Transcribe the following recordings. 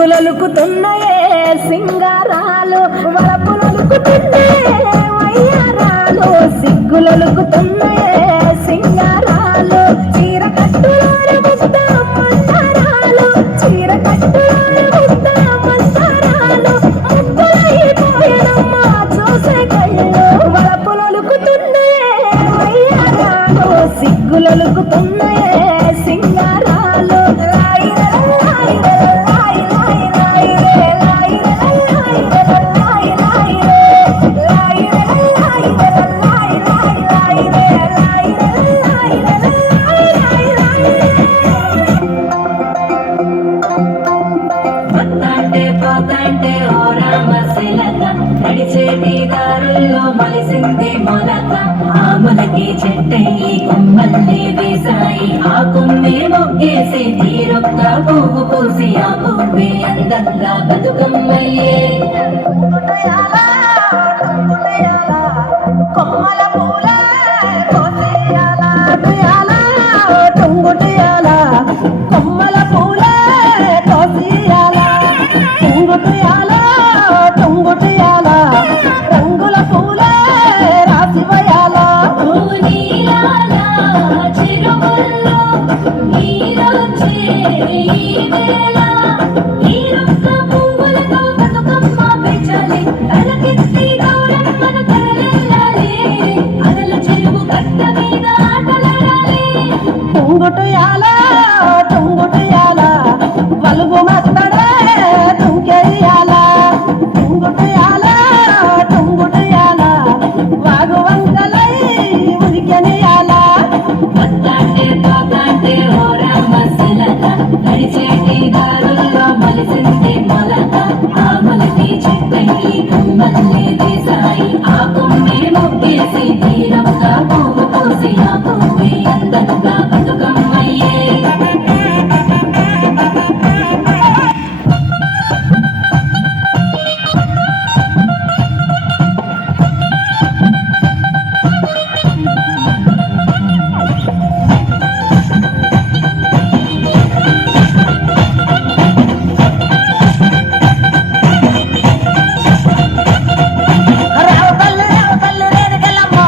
సిగ్గులలుకుతున్నాయే సింగారాలు వలపులలుకుతున్నాయే వయ్యారాలు సిగ్గులలుకుతున్నాయే సింగారాలు చీర కట్టులోని ముద్దమంతరాలు చీర కట్టులోని ముద్దమంతరాలు ముగ్గులైపోయినమ్మా చూసే కళ్ళు వలపులలుకుతున్నాయే వయ్యారాలు సిగ్గులలుకుతున్నాయే సింగారాలు నడిచేటి దారుల్లో మలిసింది మొలక ఆములకి చెట్టయి కొమ్మల్ని వేసాయి ఆ కొమ్మే మొగ్గేసి తీరొక్క పువ్వు పూసి ఆ పువ్వే అందంగా బతుకమ్మయ్యే కొమ్మల పూల కోసేయాల టుంగుటియాల కొమ్మల పూల కోసేయాల టుంగుటియాల టుంగుటియాల రంగుల పూల రాసివయాల చెరువుల్లో నీరొచ్చే ఈ వేళ నీరొక్క పువ్వులతో బతుకమ్మ పెంచాలి తలకెత్తి గౌరమ్మను తరలిల్లాలి అలల చెరువు కట్ట మీద ఆటలాడాలి టుంగుటియాల టుంగుటియాల వలుగు మత్తడే తుంకెయ్యాల టుంగుటియాల టుంగుటియాల వాగు వంకలై ఉరికెనియాల వద్దంటే పోతంటే ఓ రామశిలక నడిచేటి దారుల్లో మలిసింది మొలక ఆములకి చెట్టయి కొమ్మల్ని వేసాయి ఆ కొమ్మే మొగ్గేసి తీరొక్క పువ్వు పూసి ఆ పువ్వే అందంగా బతుకమ్మయ్యే రావు తల్లి రేణుకెళ్ళమ్మ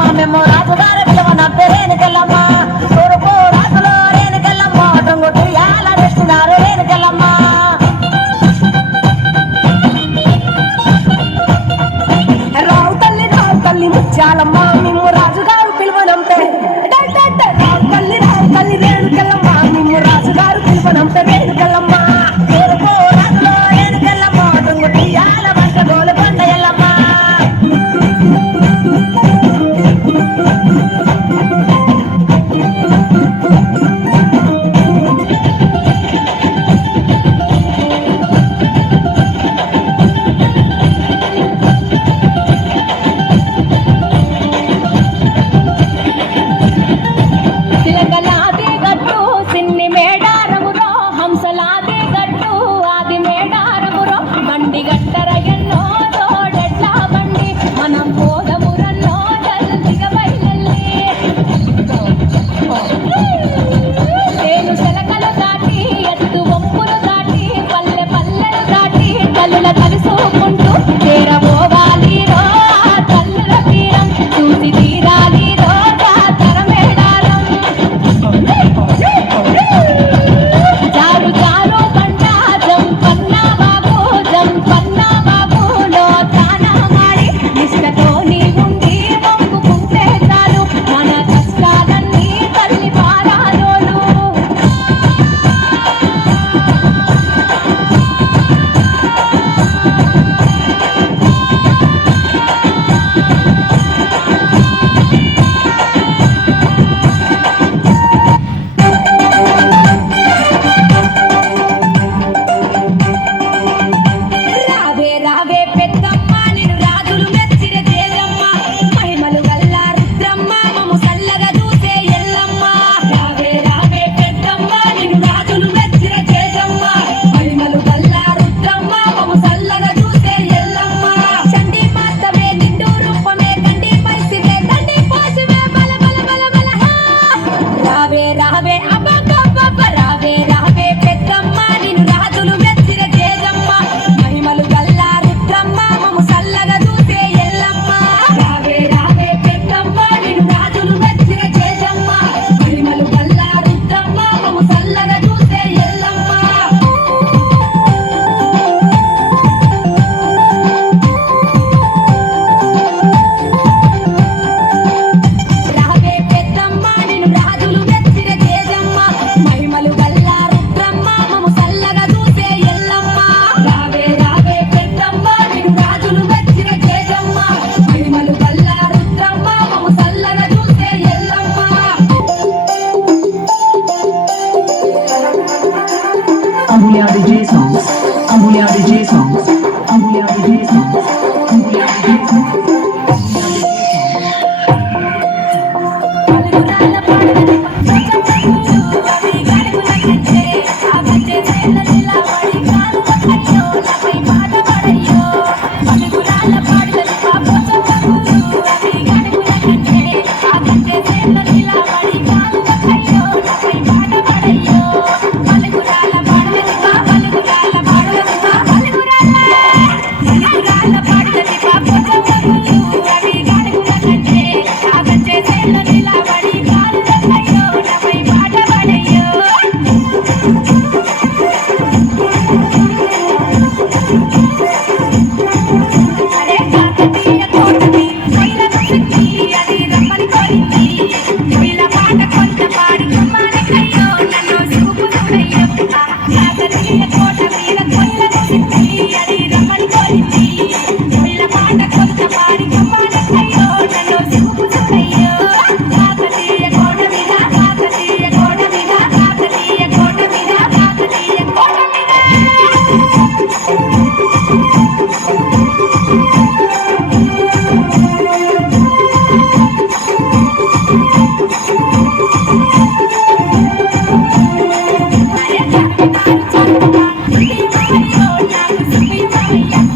చిలక